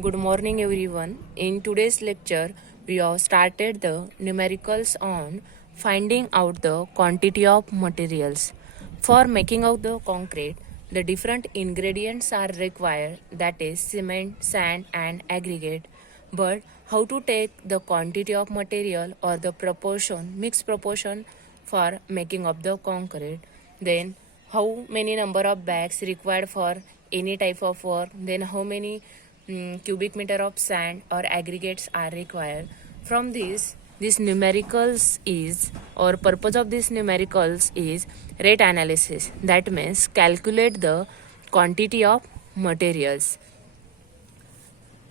Good morning, everyone. In today's lecture, we have started the numericals on finding out the quantity of materials. For making out the concrete, the different ingredients are required, that is cement, sand and aggregate. But how to take the quantity of material or the proportion, mixed proportion for making up the concrete? Then how many number of bags required for any type of work? Then how many cubic meter of sand or aggregates are required? From this numericals is, or purpose of this numericals is rate analysis. That means calculate the quantity of materials.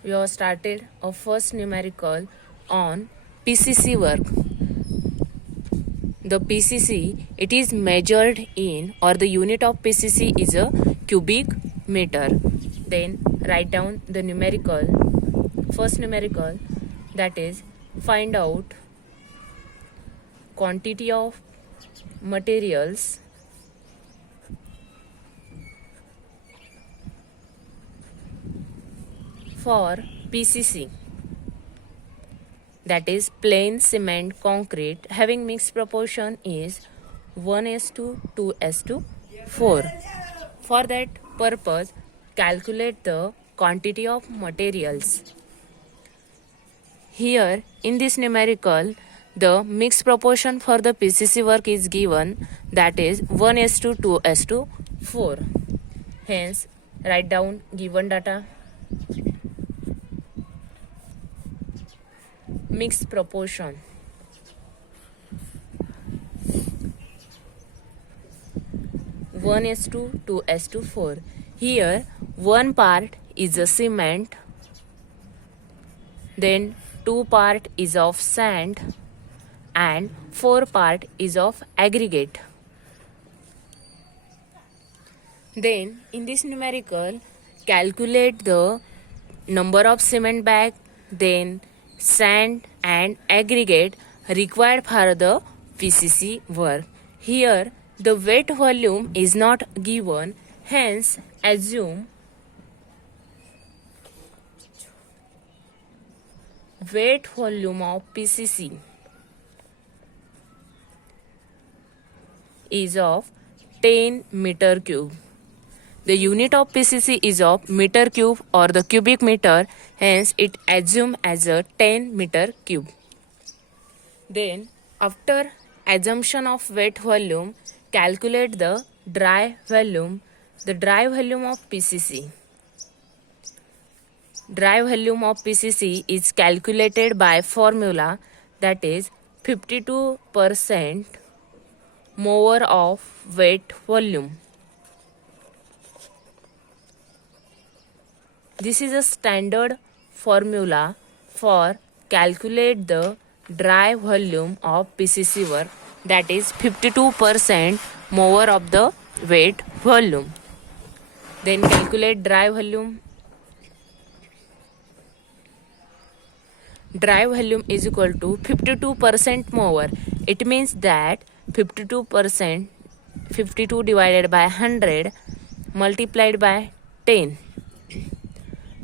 We have started our first numerical on PCC work. The PCC, it is measured in, or the unit of PCC is a cubic meter. Then write down the numerical, first numerical, that is find out quantity of materials for PCC, that is plain cement concrete having mixed proportion is 1:2:4. For that purpose, calculate the quantity of materials. Here in this numerical, the mixed proportion for the PCC work is given, that is 1:2:4. Hence, write down given data. Mixed proportion. One is to 2:4. Here one part is a cement, then 2 part is of sand and 4 part is of aggregate. Then in this numerical, calculate the number of cement bag, then sand and aggregate required for the PCC work. Here the weight volume is not given, hence assume weight volume of PCC is of 10 meter cube. The unit of PCC is of meter cube or the cubic meter, hence it assumed as a 10 meter cube. Then after assumption of weight volume, calculate the dry volume. The dry volume of PCC. Dry volume of PCC is calculated by formula, that is 52% mover of weight volume. This is a standard formula for calculate the dry volume of PCC work, that is 52% mover of the weight volume. Then calculate dry volume. Dry volume is equal to 52% mover. It means that 52%, 52 divided by 100 multiplied by 10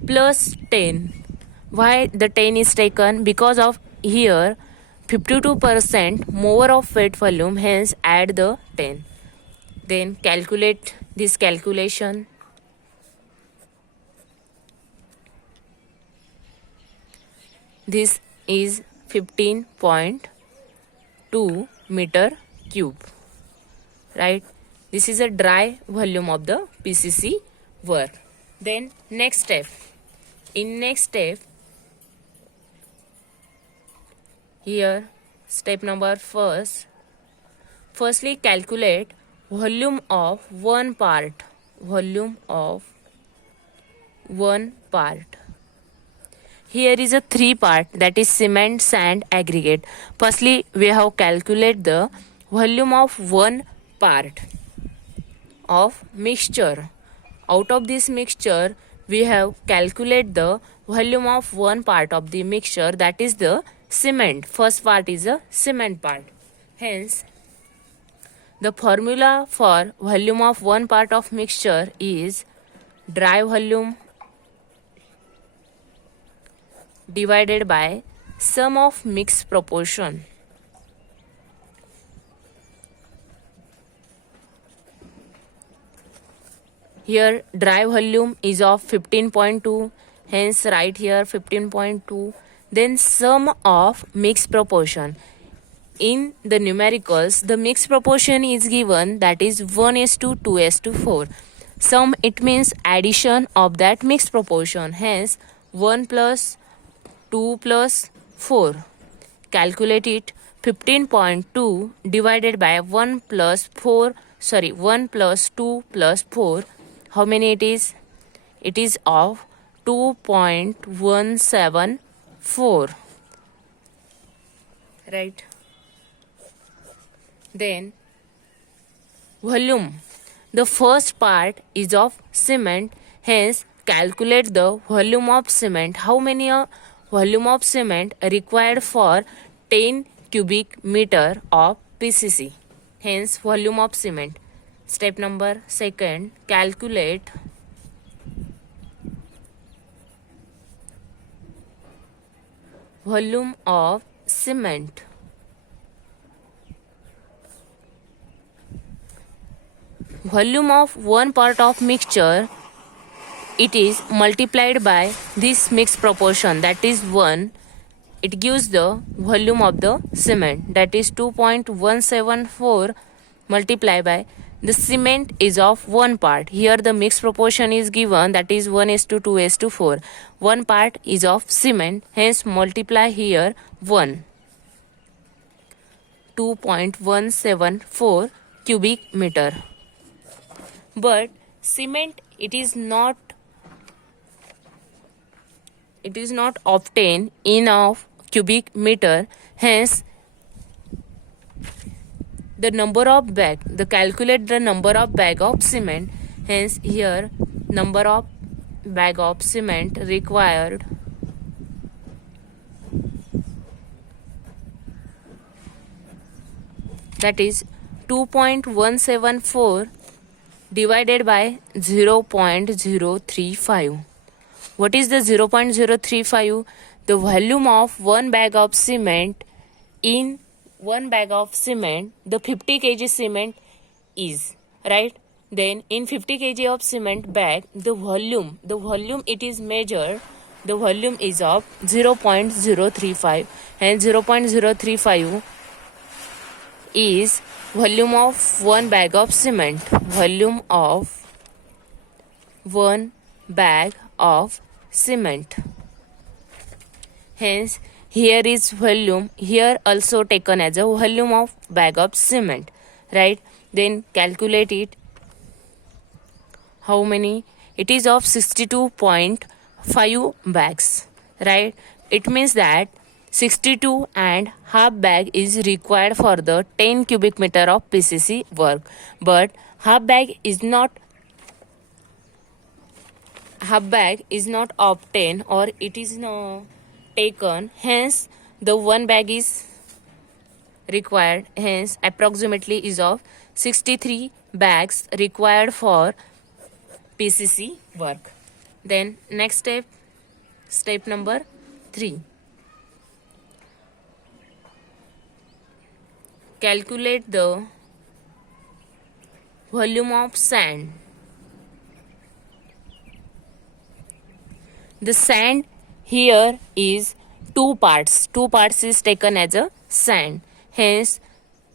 plus 10. Why the 10 is taken? Because of here 52% mover of weight volume, hence add the 10. Then calculate this calculation. This is 15.2 meter cube, right? This is a dry volume of the PCC work. Then next step. In next step, here step number firstly calculate volume of one part. Volume of one part. Here is a 3 part, that is cement, sand, aggregate. Firstly, we have calculate the volume of one part of mixture. Out of this mixture, we have calculate the volume of one part of the mixture, that is the cement. First part is a cement part. Hence, the formula for volume of one part of mixture is dry volume divided by sum of mixed proportion. Here dry volume is of 15.2, hence write here 15.2. Then sum of mixed proportion. In the numericals, the mixed proportion is given, that is 1:2:4. Sum, it means addition of that mixed proportion, hence 1 plus 2 plus 4. Calculate it. 15.2 divided by 1 plus 2 plus 4. How many it is? It is of 2.174. Right. Then volume. The first part is of cement, hence calculate the volume of cement. How many volume of cement required for 10 cubic meter of PCC? Hence volume of cement. Step number second, calculate volume of cement. Volume of one part of mixture, it is multiplied by this mixed proportion, that is 1. It gives the volume of the cement, that is 2.174 multiplied by the cement is of one part. Here the mixed proportion is given, that is 1:2:4. One part is of cement, hence multiply here 1. 2.174 cubic meter. But cement, it is not obtained in of cubic meter, hence the number of bag, calculate the number of bag of cement, hence here number of bag of cement required, that is 2.174 divided by 0.035. What is the 0.035? The volume of one bag of cement. In one bag of cement, the 50 kg cement is, right? Then in 50 kg of cement bag, the volume it is measured, the volume is of 0.035, and 0.035 is volume of one bag of cement. Volume of one bag of cement. Hence here is volume, here also taken as a volume of bag of cement, right? Then calculate it. How many? It is of 62.5 bags, right? It means that 62 and half bag is required for the 10 cubic meter of PCC work. But half bag is not obtained, or it is not taken, hence the one bag is required, hence approximately is of 63 bags required for PCC work. Then next step number 3, calculate the volume of sand. The sand here is two parts is taken as a sand, hence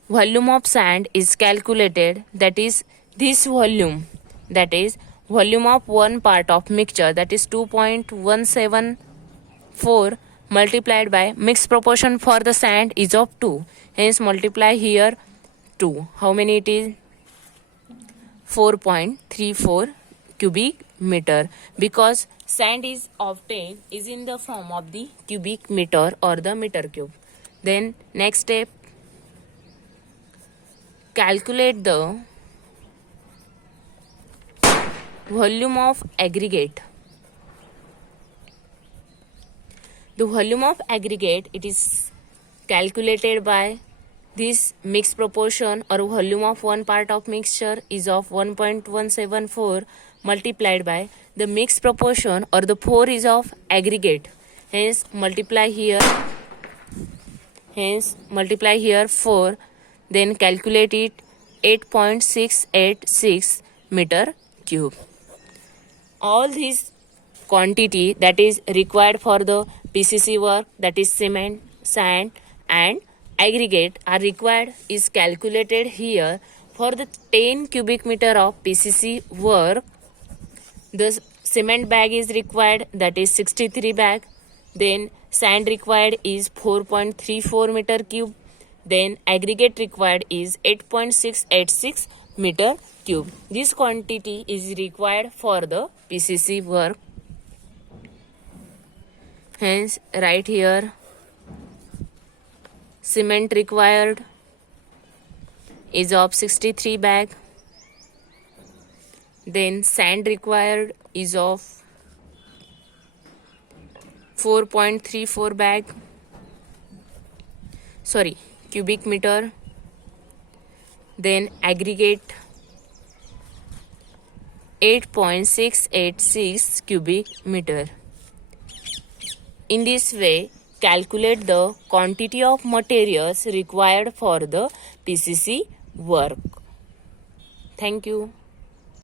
volume of sand is calculated, that is this volume, that is volume of one part of mixture, that is 2.174 multiplied by mixed proportion for the sand is of 2, hence multiply here 2. How many it is? 4.34 cubic meter, because sand is obtained is in the form of the cubic meter or the meter cube. Then next step, calculate the volume of aggregate. The volume of aggregate, it is calculated by this mixed proportion or volume of one part of mixture is of 1.174 multiplied by the mixed proportion or the 4 is of aggregate, Hence multiply here 4, then calculate it 8.686 meter cube. All these quantity that is required for the PCC work, that is cement, sand and aggregate, are required is calculated here. For the 10 cubic meter of PCC work, the cement bag is required, that is 63 bag. Then sand required is 4.34 meter cube. Then aggregate required is 8.686 meter cube. This quantity is required for the PCC work. Hence right here cement required is of 63 bag. Then sand required is of 4.34 bag. Cubic meter. Then aggregate 8.686 cubic meter. In this way, calculate the quantity of materials required for the PCC work. Thank you.